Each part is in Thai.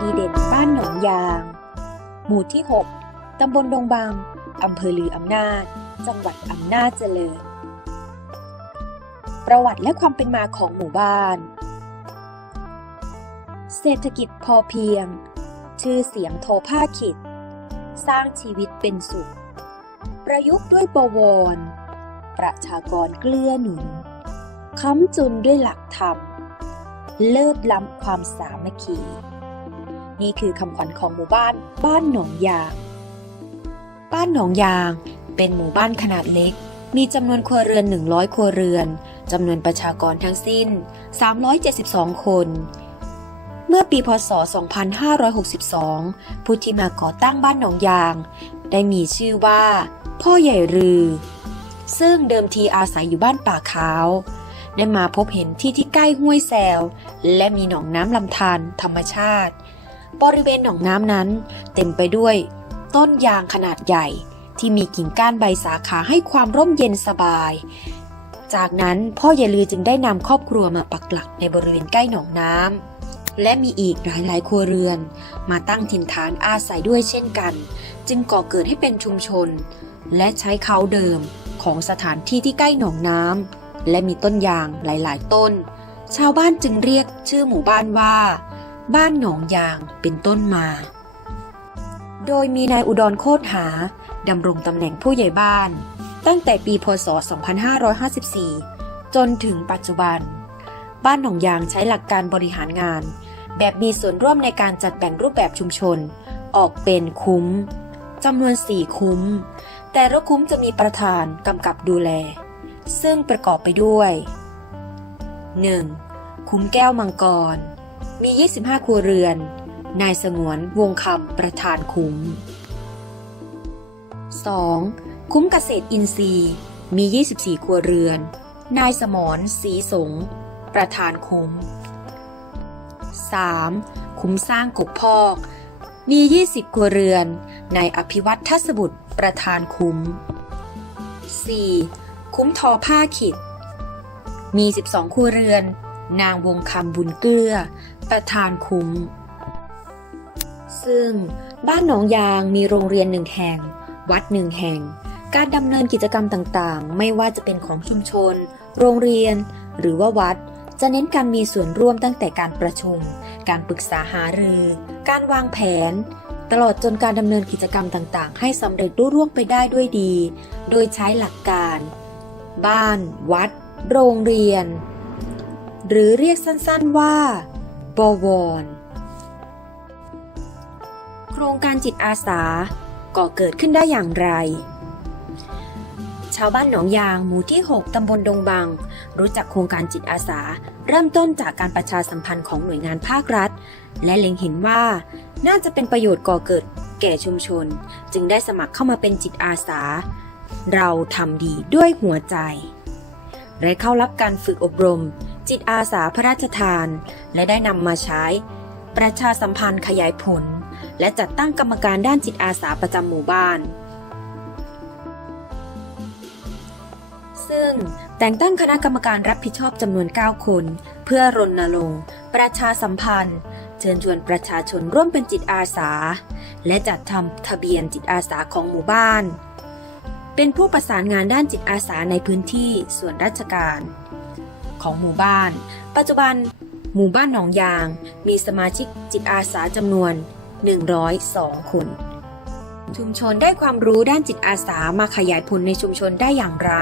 ดีเด่นบ้านหนองยาง หมู่ที่ 6 ตำบลดงบางอำเภอลืออำนาจ จังหวัดอำนาจเจริญ ประวัติและความเป็นมาของหมู่บ้าน เศรษฐกิจพอเพียง ชื่อเสียงโทผ้าขิด สร้างชีวิตเป็นสุข ประยุกต์ด้วยบวร ประชากรเกลือหนุน ค้ำจุนด้วยหลักธรรม เลิศล้ำความสามัคคี นี่คือคำขวัญของหมู่บ้าน บ้านหนองยาง บ้านหนองยาง เป็นหมู่บ้านขนาดเล็ก มีจำนวนครัวเรือน 100 ครัวเรือนจำนวนประชากรทั้งสิ้น 372 คน เมื่อปีพศ 2562 ผู้ที่มาก่อตั้งบ้านหนองยาง ได้มีชื่อว่า พ่อใหญ่รือ ซึ่งเดิมทีอาศัยอยู่บ้านป่าขาวได้มาพบเห็นที่ที่ใกล้ห้วยแซว และมีหนองน้ำลำธารธรรมชาติ บริเวณหนองน้ำนั้น เต็มไปด้วย ต้นยางขนาดใหญ่ที่มีกิ่งก้านใบสาขาให้ความร่มเย็นสบาย จากนั้นพ่อใหญ่ลือจึงได้นำครอบครัวมาปักหลักในบริเวณใกล้หนองน้ำและมีอีกหลายๆครัวเรือน มาตั้งถิ่นฐานอาศัยด้วยเช่นกัน จึงก่อเกิดให้เป็นชุมชน และใช้เขาเดิมของสถานที่ที่ใกล้หนองน้ำและมีต้นยางหลาย ๆ ต้น ชาวบ้านจึงเรียกชื่อหมู่บ้านว่า บ้านหนองยางเป็นต้นมา โดยมีนายอุดรโคตรหาดำรงตำแหน่งผู้ใหญ่บ้าน ตั้งแต่ปีพศ 2554 จนถึงปัจจุบัน บ้านหนองยางใช้หลักการบริหารงาน แบบมีส่วนร่วมในการจัดแบ่งรูปแบบชุมชน ออกเป็นคุ้มจำนวน 4 คุ้ม แต่ละคุ้มจะมีประธานกำกับดูแล ซึ่งประกอบไปด้วย 1. คุ้มแก้วมังกร มี 25 ครัวเรือน นายสงวนวงคำประธานคุ้ม 2. คุ้มเกษตรอินทรีย์ มี 24 ครัวเรือน นายสมรศรีสง ประธานคุ้ม 3. คุ้มสร้างกกพอก มี 20 ครัวเรือน นายอภิวัตทัศบุตรประธานคุ้ม 4. คุ้มทอผ้าขิด มี 12 ครัวเรือน นางวงคำบุญเกลือ ประธานคุ้ม ซึ่งบ้านหนองยางมีโรงเรียนหนึ่งแห่ง วัดหนึ่งแห่ง การดำเนินกิจกรรมต่างๆ ไม่ว่าจะเป็นของชุมชน โรงเรียน หรือว่าวัด จะเน้นการมีส่วนร่วมตั้งแต่การประชุม การปรึกษาหารือ การวางแผน ตลอดจนการดำเนินกิจกรรมต่างๆ ให้สำเร็จรุ่ร่วงไปได้ด้วยดี โดยใช้หลักการ บ้าน วัด โรงเรียน หรือเรียกสั้นๆว่า บวร โครงการจิตอาสาก่อเกิดขึ้นได้อย่างไร ชาวบ้านหนองยางหมู่ที่ 6 ตำบลดงบังรู้จักโครงการจิตอาสา เริ่มต้นจากการประชาสัมพันธ์ของหน่วยงานภาครัฐ และเล็งเห็นว่าน่าจะเป็นประโยชน์ก่อเกิดแก่ชุมชน จึงได้สมัครเข้ามาเป็นจิตอาสา เราทำดีด้วยหัวใจ และเข้ารับการฝึกอบรม จิตอาสาพระราชทาน และได้นำมาใช้ ประชาสัมพันธ์ขยายผล และจัดตั้งกรรมการด้านจิตอาสาประจำหมู่บ้าน ซึ่งแต่งตั้งคณะกรรมการรับผิดชอบจำนวน 9 คน เพื่อรณรงค์ประชาสัมพันธ์ เชิญชวนประชาชนร่วมเป็นจิตอาสา และจัดทำทะเบียนจิตอาสาของหมู่บ้าน เป็นผู้ประสานงานด้านจิตอาสาในพื้นที่ส่วนราชการ ของหมู่บ้าน ปัจจุบันหมู่บ้านหนองยาง มีสมาชิกจิตอาสาจำนวน 102 คน ชุมชนได้ความรู้ด้านจิตอาสามาขยายผลในชุมชนได้อย่างไร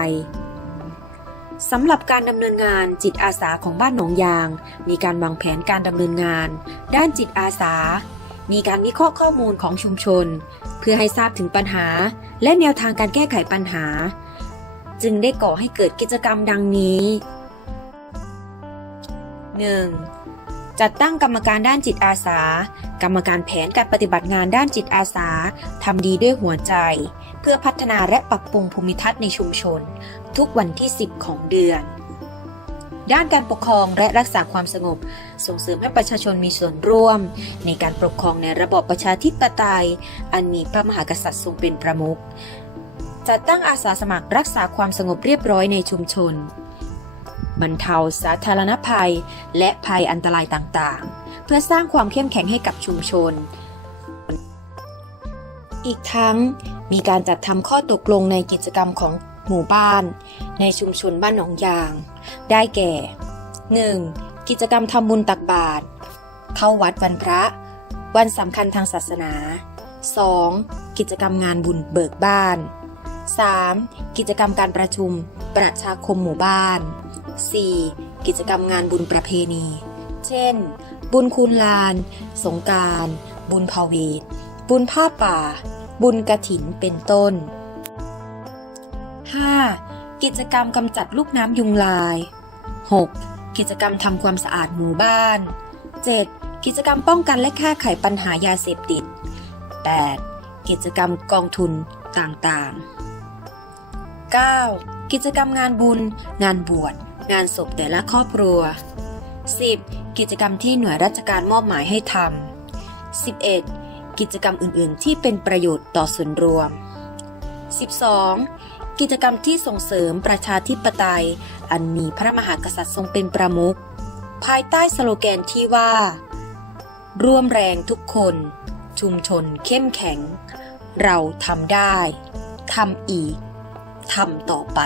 สำหรับการดำเนินงานจิตอาสาของบ้านหนองยาง มีการวางแผนการดำเนินงาน ด้านจิตอาสา มีการวิเคราะห์ข้อมูลของชุมชน เพื่อให้ทราบถึงปัญหา และแนวทางการแก้ไขปัญหา จึงได้ก่อให้เกิดกิจกรรมดังนี้ 1. จัดตั้งกรรมการด้านจิตอาสา กรรมการแผนการปฏิบัติงานด้านจิตอาสาทำดีด้วยหัวใจ เพื่อพัฒนาและปรับปรุงภูมิทัศน์ในชุมชน ทุกวันที่ 10 ของเดือน ด้านการปกครองและรักษาความสงบ ส่งเสริมให้ประชาชนมีส่วนร่วม ในการปกครองในระบอบประชาธิปไตย อันมีพระมหากษัตริย์ทรงเป็นประมุขจัดตั้งอาสาสมัครรักษาความสงบเรียบร้อยในชุมชน บรรเทาสาธารณภัย และภัยอันตรายต่างๆ เพื่อสร้างความเข้มแข็งให้กับชุมชน อีกทั้งมีการจัดทำข้อตกลงในกิจกรรมของหมู่บ้าน ในชุมชนบ้านหนองยาง ได้แก่ 1. กิจกรรมทำบุญตักบาตรเข้าวัดวันพระ วันสำคัญทางศาสนา 2. กิจกรรมงานบุญเบิกบ้าน 3. กิจกรรมการประชุมประชาคมหมู่บ้าน 4. กิจกรรมงานบุญประเพณี เช่น บุญคูณลาน สงการ บุญพาเวทบุญผ้าป่า บุญกระถินเป็นต้น 5. กิจกรรมกำจัดลูกน้ำยุงลาย 6. กิจกรรมทำความสะอาดหมู่บ้าน 7. กิจกรรมป้องกันและแก้ไขปัญหายาเสพติด 8. กิจกรรมกองทุนต่างๆ 9. กิจกรรมงานบุญ งานบวช งานศพแต่ละครอบครัว 10. กิจกรรมที่หน่วยราชการมอบหมายให้ทำ 11. กิจกรรมอื่นๆ ที่เป็นประโยชน์ต่อส่วนรวม 12. กิจกรรมที่ส่งเสริมประชาธิปไตย อันมีพระมหากษัตริย์ทรงเป็นประมุข ภายใต้สโลแกนที่ว่า ร่วมแรงทุกคน ชุมชนเข้มแข็ง เราทำได้ทำอีกทำต่อไป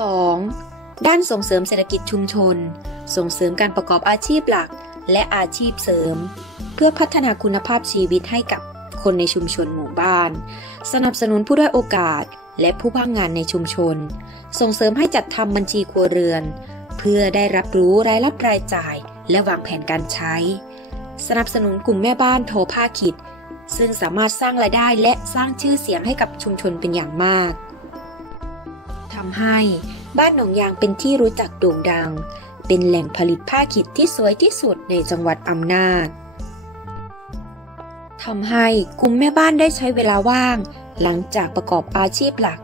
2. ด้านส่งเสริมเศรษฐกิจชุมชน ส่งเสริมการประกอบอาชีพหลัก และอาชีพเสริม เพื่อพัฒนาคุณภาพชีวิตให้กับคนในชุมชนหมู่บ้าน สนับสนุนผู้ด้อยโอกาส และผู้พังงานในชุมชน ส่งเสริมให้จัดทำบัญชีครัวเรือน เพื่อได้รับรู้รายรับรายจ่าย และวางแผนการใช้ สนับสนุนกลุ่มแม่บ้านโทรผ้าขิดซึ่งสามารถสร้างรายได้และสร้างชื่อเสียงให้กับชุมชนเป็นอย่างมากำให้ บ้านหนองยางเป็นที่รู้จักโด่งดัง เป็นแหล่งผลิตผ้าขิดที่สวยที่สุดในจังหวัดอำนาจทำให้กลุ่มแม่บ้านได้ใช้เวลาว่าง หลังจากประกอบอาชีพหลัก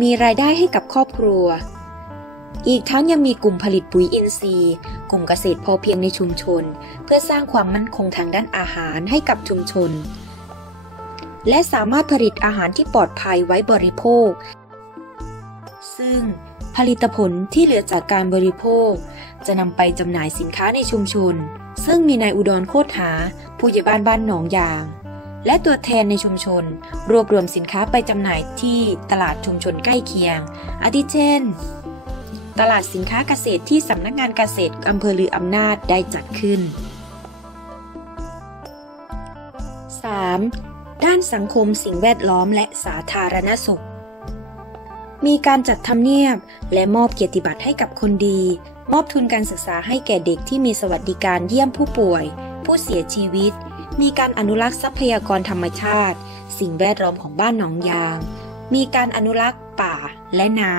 มีรายได้ให้กับครอบครัว อีกทั้งยังมีกลุ่มผลิตปุ๋ยอินทรีย์ กลุ่มเกษตรพอเพียงในชุมชน เพื่อสร้างความมั่นคงทางด้านอาหารให้กับชุมชน และสามารถผลิตอาหารที่ปลอดภัยไว้บริโภค ซึ่งผลิตผลที่เหลือจากการบริโภค จะนำไปจำหน่ายสินค้าในชุมชน ซึ่งมีนายอุดรโคตรหา ผู้ใหญ่บ้านบ้านหนองยาง และตัวแทนในชุมชน รวบรวมสินค้าไปจำหน่ายที่ตลาดชุมชนใกล้เคียง อาทิเช่น ตลาดสินค้าเกษตรที่สำนักงานเกษตรอำเภอลืออำนาจได้จัดขึ้น 3. ด้านสังคมสิ่งแวดล้อมและสาธารณสุข มีการจัดทำเนียบ และมอบเกียรติบัตรให้กับคนดี มอบทุนการศึกษาให้แก่เด็กที่มีสวัสดิการเยี่ยมผู้ป่วย ผู้เสียชีวิต มีการอนุรักษ์ทรัพยากรธรรมชาติ สิ่งแวดล้อมของบ้านหนองยาง มีการอนุรักษ์ป่าและน้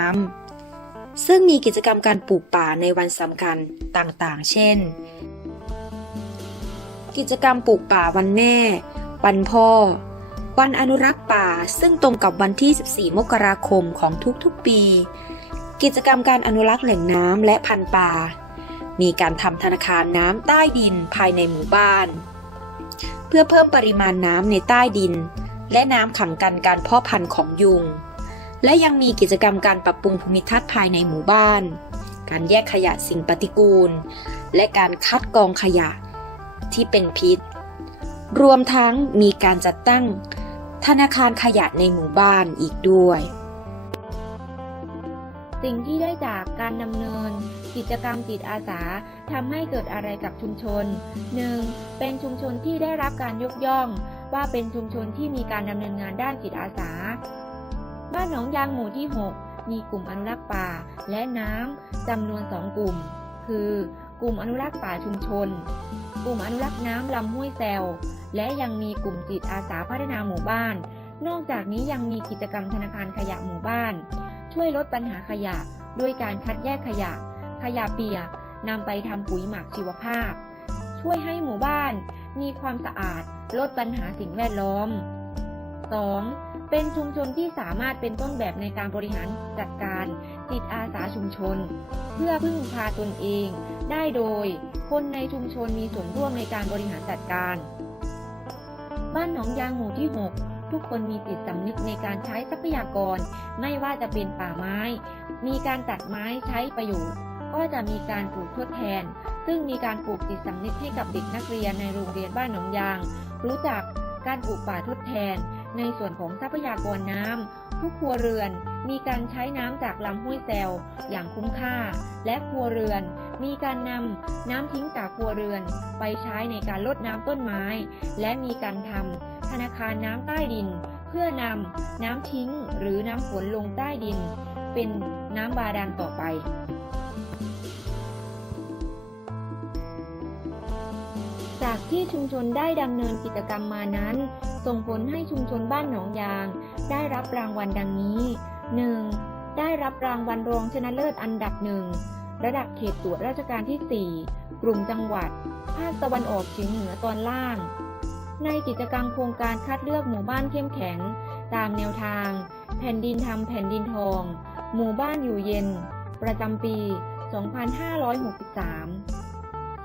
ำซึ่งมีกิจกรรมการปลูกป่าในวันสำคัญต่างๆ เช่น กิจกรรมปลูกป่าวันแม่ วันพ่อ วันอนุรักษ์ป่าซึ่งตรงกับวันที่ 14 มกราคมของทุกๆปี กิจกรรมการอนุรักษ์แหล่งน้ำและพันธุ์ป่า มีการทำธนาคารน้ำใต้ดินภายในหมู่บ้าน เพื่อเพิ่มปริมาณน้ำในใต้ดิน และน้ำขังกันการเพาะพันธุ์ของยุง และยังมีกิจกรรมการปรับปรุงภูมิทัศน์ภายในหมู่บ้าน การแยกขยะสิ่งปฏิกูล และการคัดกรองขยะที่เป็นพิษรวมทั้งมีการจัดตั้ง ธนาคารขยะในหมู่บ้านอีกด้วย สิ่งที่ได้จากการดำเนิน กิจกรรมจิตอาสาทำให้เกิดอะไรกับชุมชน 1. เป็นชุมชนที่ได้รับการยกย่อง ว่าเป็นชุมชนที่มีการดำเนินงานด้านจิตอาสา บ้านหนองยางหมู่ที่ 6 มีกลุ่มอนุรักษ์ป่าและน้ำจำนวน 2 กลุ่ม คือ กลุ่มอนุรักษ์ป่าชุมชน กลุ่มอนุรักษ์น้ำลำห้วยแซว และยังมีกลุ่มจิตอาสาพัฒนาหมู่บ้าน นอกจากนี้ยังมีกิจกรรมธนาคารขยะหมู่บ้าน ช่วยลดปัญหาขยะ ด้วยการคัดแยกขยะ ขยะเปียกนำไปทำปุ๋ยหมักชีวภาพ ช่วยให้หมู่บ้านมีความสะอาด ลดปัญหาสิ่งแวดล้อม 2. เป็นชุมชนที่สามารถเป็นต้นแบบในการบริหารจัดการ ชน เพื่อพึ่งพาตนเอง ได้โดย คนในชุมชนมีส่วนร่วมในการบริหารจัดการ บ้านหนองยางหมู่ที่ 6 ทุกคนมีจิตสำนึกในการใช้ทรัพยากร ไม่ว่าจะเป็นป่าไม้ มีการตัดไม้ใช้ประโยชน์ก็จะมีการปลูกทดแทน ซึ่งมีการปลูกจิตสำนึกให้กับเด็กนักเรียนในโรงเรียนบ้านหนองยาง รู้จักการปลูกป่าทดแทน ในส่วนของทรัพยากรน้ำทุกครัวเรือน มีการใช้น้ำจากลำห้วยแซวอย่างคุ้มค่า และครัวเรือน มีการนำน้ำทิ้งจากครัวเรือน ไปใช้ในการลดน้ำต้นไม้ และมีการทำธนาคารน้ำใต้ดิน เพื่อนำน้ำทิ้งหรือน้ำฝนลงใต้ดิน เป็นน้ำบาดาลต่อไปจากที่ชุมชนได้ดำเนินกิจกรรมมานั้น ส่งผลให้ชุมชนบ้านหนองยาง ได้รับรางวัลดังนี้ 1. ได้รับรางวัลรองชนะเลิศอันดับหนึ่งระดับเขตตรวจราชการที่ 4 กลุ่มจังหวัด ภาคตะวันออกเฉียงเหนือตอนล่าง ในกิจกรรมโครงการคัดเลือกหมู่บ้านเข้มแข็ง ตามแนวทาง แผ่นดินทำแผ่นดินทอง หมู่บ้านอยู่เย็น ประจำปี 2563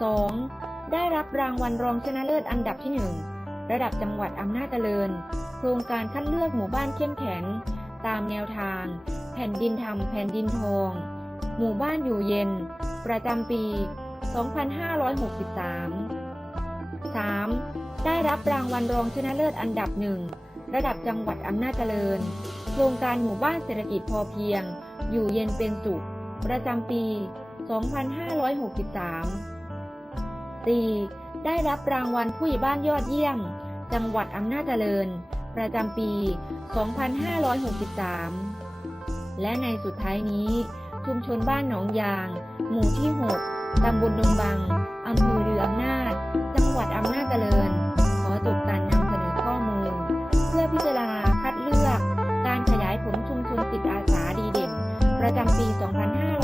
2. ได้รับรางวัลรองชนะเลิศอันดับที่ 1 ระดับจังหวัดอำนาจเจริญ โครงการคัดเลือกหมู่บ้านเข้มแข็ง ตามแนวทาง แผ่นดินทำแผ่นดินทอง หมู่บ้านอยู่เย็น ประจำปี 2563 3. ได้รับรางวัลรองชนะเลิศอันดับหนึ่งระดับจังหวัดอำนาจเจริญ โครงการหมู่บ้านเศรษฐกิจพอเพียง อยู่เย็นเป็นสุข ประจำปี 2563 4. ได้รับรางวัลผู้ใหญ่บ้านยอดเยี่ยม จังหวัดอำนาจเจริญ ประจำปี 2563 และในสุดท้ายนี้ ชุมชนบ้านหนองยาง หมู่ที่ 6 ตำบลดงบัง อำเภอเรืออำนาจ จังหวัดอำนาจเจริญ ขอจบการนำเสนอข้อมูล เพื่อพิจารณาคัดเลือก การขยายผลชุมชนติดอาสาดีเด่น ประจำปี 2500